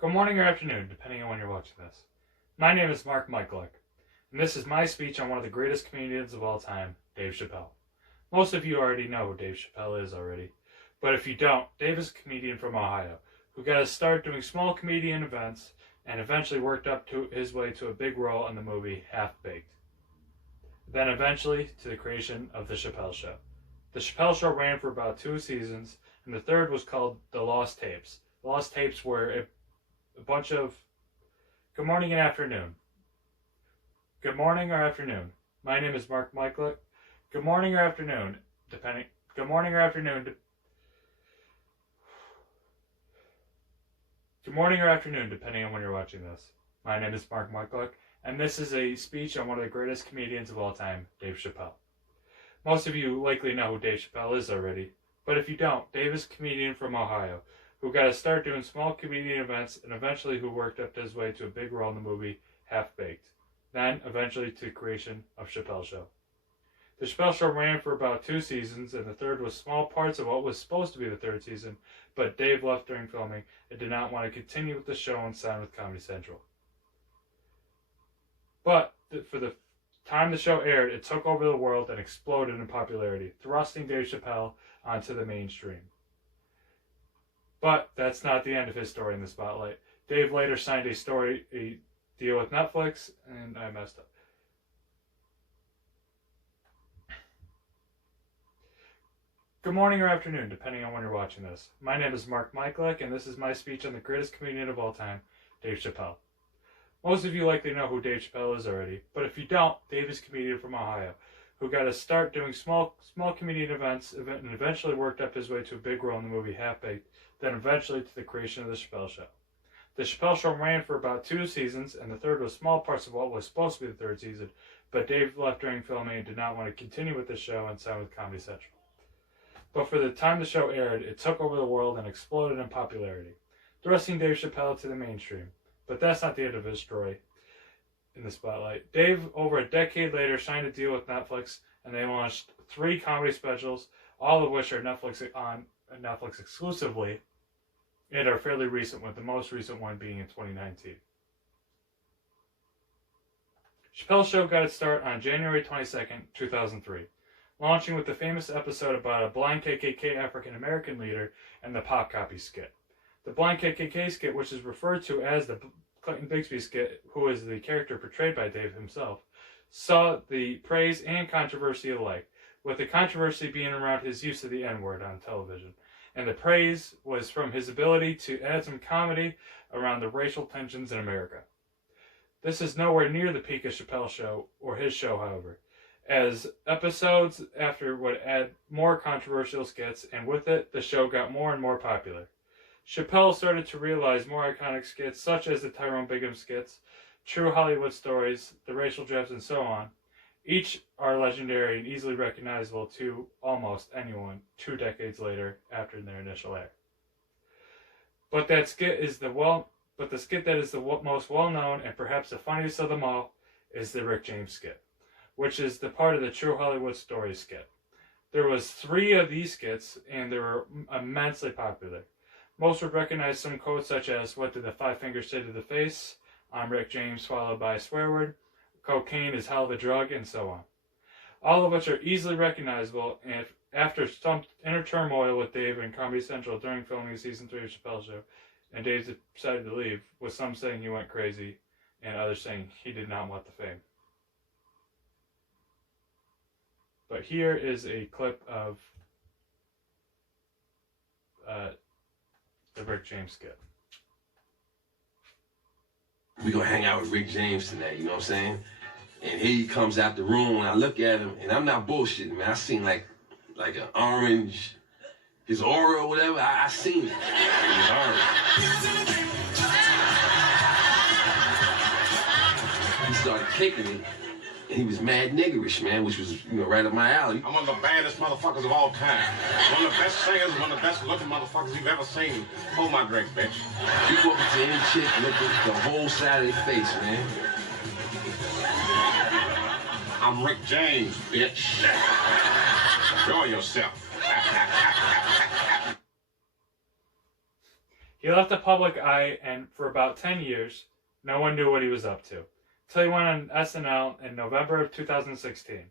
Good morning or afternoon, depending on when you're watching this. My name is Mark Michaelick, and this is my speech on one of the greatest comedians of all time, Dave Chappelle. Most of you already know who Dave Chappelle is already, but if you don't, Dave is a comedian from Ohio who got his start doing small comedian events and eventually worked up to his way to a big role in the movie Half-Baked. Then eventually to the creation of The Chappelle Show. The Chappelle Show ran for about 2 seasons, and the third was called The Lost Tapes. The Lost Tapes were a bunch of good morning and afternoon. Good morning or afternoon. My name is Mark Michaelick. Good morning or afternoon, depending. Good morning or afternoon. Good morning or afternoon, depending on when you're watching this. My name is Mark Michaelick, and this is a speech on one of the greatest comedians of all time, Dave Chappelle. Most of you likely know who Dave Chappelle is already, but if you don't, Dave is a comedian from Ohio who got to start doing small comedian events and eventually who worked up his way to a big role in the movie Half-Baked. Then, eventually, to the creation of Chappelle Show. The Chappelle Show ran for about 2 seasons, and the third was small parts of what was supposed to be the third season, but Dave left during filming and did not want to continue with the show and sign with Comedy Central. But, for the time the show aired, it took over the world and exploded in popularity, thrusting Dave Chappelle onto the mainstream. But that's not the end of his story in the spotlight. Dave later signed a deal with Netflix, and I messed up. Good morning or afternoon, depending on when you're watching this. My name is Mark Michaelick, and this is my speech on the greatest comedian of all time, Dave Chappelle. Most of you likely know who Dave Chappelle is already, but if you don't, Dave is a comedian from Ohio who got to start doing small comedian events and eventually worked up his way to a big role in the movie Half-Baked, then eventually to the creation of The Chappelle Show. The Chappelle Show ran for about 2 seasons, and the third was small parts of what was supposed to be the third season, but Dave left during filming and did not want to continue with the show and signed with Comedy Central. But for the time the show aired, it took over the world and exploded in popularity, thrusting Dave Chappelle to the mainstream. But that's not the end of his story in the spotlight. Dave, over a decade later, signed a deal with Netflix, and they launched 3 comedy specials, all of which are Netflix exclusively, and are fairly recent, with the most recent one being in 2019. Chappelle's Show got its start on January 22nd, 2003, launching with the famous episode about a blind KKK African-American leader and the pop copy skit. The blind KKK skit, which is referred to as the Clinton Bixby skit, who is the character portrayed by Dave himself, saw the praise and controversy alike, with the controversy being around his use of the N-word on television, and the praise was from his ability to add some comedy around the racial tensions in America. This is nowhere near the peak of Chappelle's show, or his show, however, as episodes after would add more controversial skits, and with it, the show got more and more popular. Chappelle started to realize more iconic skits, such as the Tyrone Bigham skits, True Hollywood Stories, the racial jabs, and so on. Each are legendary and easily recognizable to almost anyone 2 decades later after their initial air. But the skit that is the most well-known and perhaps the funniest of them all is the Rick James skit, which is the part of the True Hollywood Stories skit. There was 3 of these skits, and they were immensely popular. Most would recognize some quotes such as, "What did the 5 fingers say to the face?" "I'm Rick James," followed by a swear word, "Cocaine is hell of a drug," and so on. All of which are easily recognizable, and after some inner turmoil with Dave and Comedy Central during filming Season 3 of Chappelle's Show, and Dave decided to leave, with some saying he went crazy, and others saying he did not want the fame. But here is a clip of the Rick James skit. We gonna hang out with Rick James today, you know what I'm saying? And he comes out the room, and I look at him, and I'm not bullshitting, man. I seen like an orange, his aura or whatever. I seen it. It was orange. He started kicking me, and he was mad niggerish, man, which was, right up my alley. I'm one of the baddest motherfuckers of all time. One of the best singers, one of the best looking motherfuckers you've ever seen. Hold my drink, bitch. You walk up to any chick, look at the whole side of their face, man. I'm Rick James, bitch. Enjoy yourself. He left the public eye, and for about 10 years, no one knew what he was up to. Till he went on SNL in November of 2016,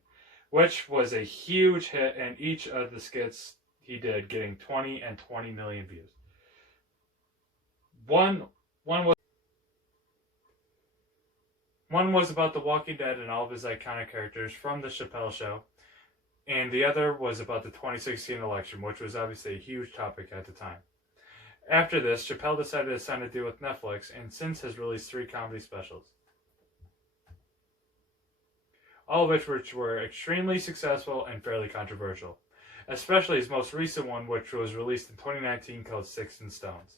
which was a huge hit, and each of the skits he did getting 20 and 20 million views. One was about The Walking Dead and all of his iconic characters from The Chappelle Show, and the other was about the 2016 election, which was obviously a huge topic at the time. After this, Chappelle decided to sign a deal with Netflix, and since has released 3 comedy specials, all of which were extremely successful and fairly controversial, especially his most recent one, which was released in 2019 called Sticks and Stones.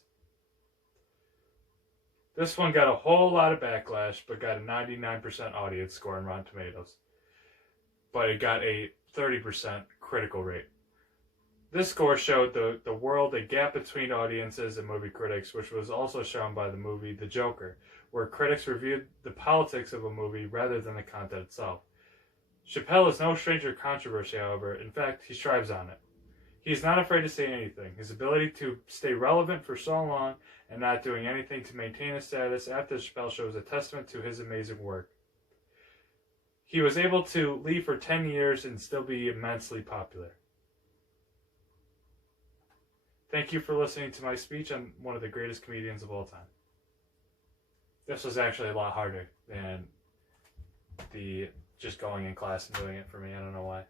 This one got a whole lot of backlash, but got a 99% audience score on Rotten Tomatoes. But it got a 30% critical rate. This score showed the world a gap between audiences and movie critics, which was also shown by the movie The Joker, where critics reviewed the politics of a movie rather than the content itself. Chappelle is no stranger to controversy, however. In fact, he strives on it. He's not afraid to say anything. His ability to stay relevant for so long and not doing anything to maintain his status after the Chappelle Show is a testament to his amazing work. He was able to leave for 10 years and still be immensely popular. Thank you for listening to my speech on one of the greatest comedians of all time. This was actually a lot harder than the just going in class and doing it for me. I don't know why.